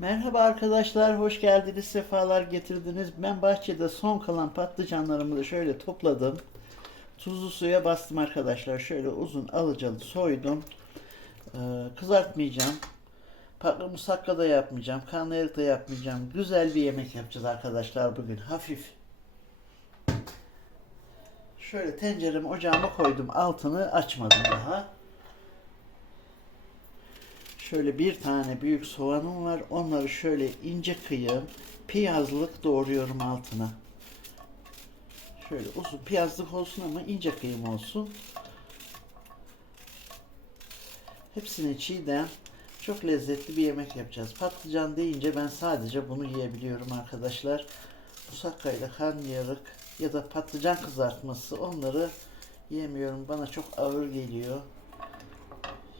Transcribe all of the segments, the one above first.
Merhaba arkadaşlar, hoş geldiniz, sefalar getirdiniz. Ben bahçede son kalan patlıcanlarımı da şöyle topladım. Tuzlu suya bastım arkadaşlar. Şöyle uzun alıcalı soydum. Ee, kızartmayacağım. Patlı musakka da yapmayacağım. Karnıyarık da yapmayacağım. Güzel bir yemek yapacağız arkadaşlar bugün. Hafif. Şöyle tenceremi ocağıma koydum. Altını açmadım daha. Şöyle bir tane büyük soğanım var. Onları şöyle ince kıyım, piyazlık doğruyorum altına. Şöyle uzun piyazlık olsun ama ince kıyım olsun. Hepsini çiğden çok lezzetli bir yemek yapacağız. Patlıcan deyince ben sadece bunu yiyebiliyorum arkadaşlar. Musakka ile karnıyarık ya da patlıcan kızartması onları yiyemiyorum. Bana çok ağır geliyor.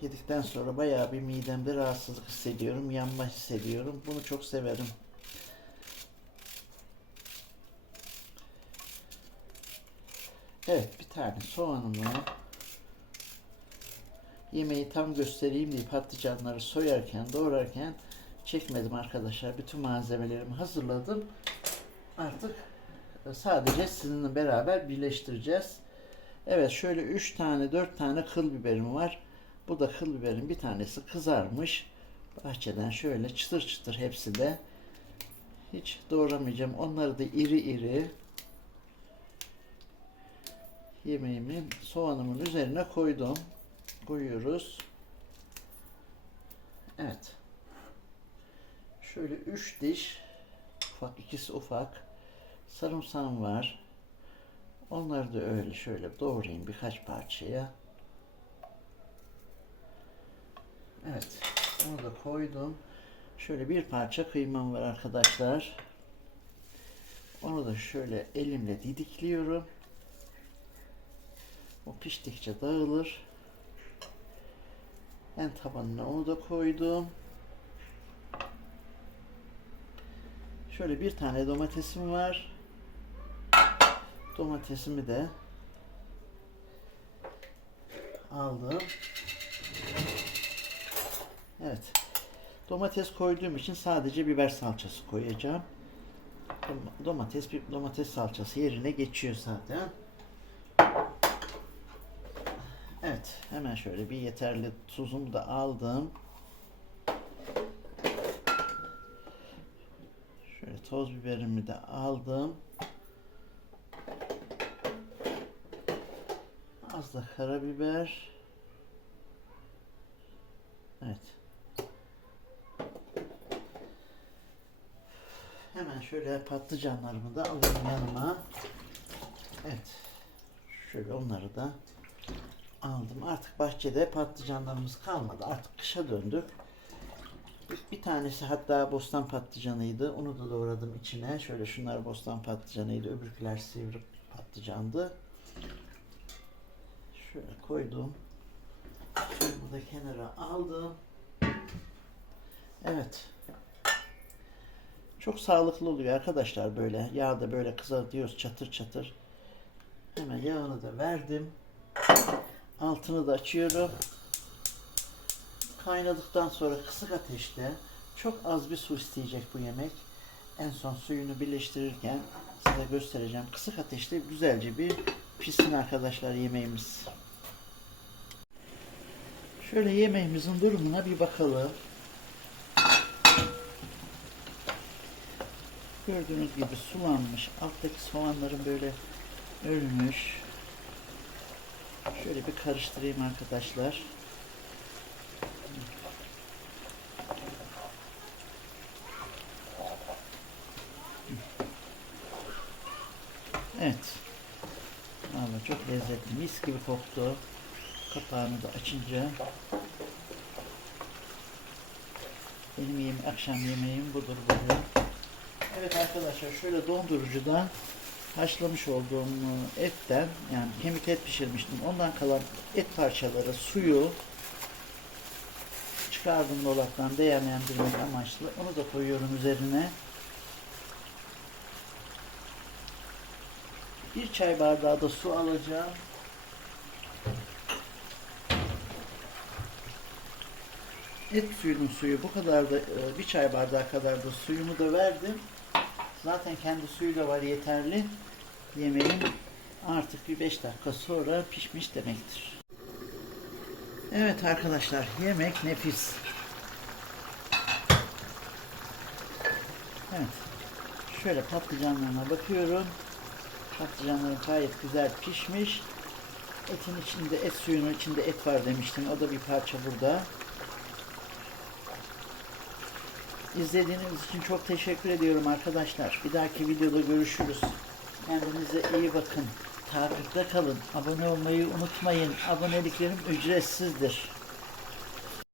Yedikten sonra bayağı bir midemde rahatsızlık hissediyorum, yanma hissediyorum. Bunu çok severim. Evet, bir tane soğanımı yemeği tam göstereyim diye patlıcanları soyarken, doğrarken çekmedim arkadaşlar. Bütün malzemelerimi hazırladım. Artık sadece sizinle beraber birleştireceğiz. Evet şöyle 3 tane 4 tane kıl biberim var. Bu da kıl biberin bir tanesi kızarmış. Bahçeden şöyle çıtır çıtır hepsi de. Hiç doğramayacağım. Onları da iri iri yemeğimin soğanımın üzerine koydum. Koyuyoruz. Evet. Şöyle 3 diş ufak ikisi ufak sarımsağım var. Onları da öyle şöyle doğrayayım birkaç parçaya. Evet. Onu da koydum. Şöyle bir parça kıymam var arkadaşlar. Onu da şöyle elimle didikliyorum. O piştikçe dağılır. En tabanına onu da koydum. Şöyle bir tane domatesim var. Domatesimi de aldım. Evet. Domates koyduğum için sadece biber salçası koyacağım. Dom- Domates bir domates salçası yerine geçiyor zaten. Evet, hemen şöyle bir yeterli tuzumu da aldım. Şöyle toz biberimi de aldım. Az da karabiber. Evet. Hemen şöyle patlıcanlarımı da alayım yanıma. Evet. Şöyle onları da aldım. Artık bahçede patlıcanlarımız kalmadı. Artık kışa döndük. Bir- tanesi hatta bostan patlıcanıydı. Onu da doğradım içine. Şöyle şunlar bostan patlıcanıydı. Öbürküler sivri patlıcandı. Şöyle koydum. Bunu da kenara aldım. Evet. Çok sağlıklı oluyor arkadaşlar böyle. Yağda böyle kızartıyoruz çatır çatır. Hemen yağını da verdim. Altını da açıyorum. Kaynadıktan sonra kısık ateşte çok az bir su isteyecek bu yemek. En son suyunu birleştirirken size göstereceğim. Kısık ateşte güzelce bir pişsin arkadaşlar yemeğimiz. Şöyle yemeğimizin durumuna bir bakalım. Gördüğünüz gibi sulanmış. Alttaki soğanların böyle ölmüş. Şöyle bir karıştırayım arkadaşlar. Evet. Vallahi çok lezzetli. Mis gibi koktu. Kapağını da açınca benim yeme akşam yemeğim budur bugün. Evet arkadaşlar şöyle dondurucudan haşlamış olduğum e, etten yani kemik et pişirmiştim. Ondan kalan et parçaları, suyu çıkardım dolaptan değerlendirmek amaçlı. Onu da koyuyorum üzerine. Bir çay bardağı da su alacağım. et suyunun suyu bu kadar da e, bir çay bardağı kadar da suyumu da verdim. Zaten kendi suyu da var yeterli. Yemeğim artık bir 5 dakika sonra pişmiş demektir. Evet arkadaşlar yemek nefis. Evet. Şöyle patlıcanlarına bakıyorum. Patlıcanlarım gayet güzel pişmiş. Etin içinde, et suyunun içinde et var demiştim. O da bir parça burada. İzlediğiniz için çok teşekkür ediyorum arkadaşlar. Bir dahaki videoda görüşürüz. Kendinize iyi bakın. Takipte kalın. Abone olmayı unutmayın. Aboneliklerim ücretsizdir.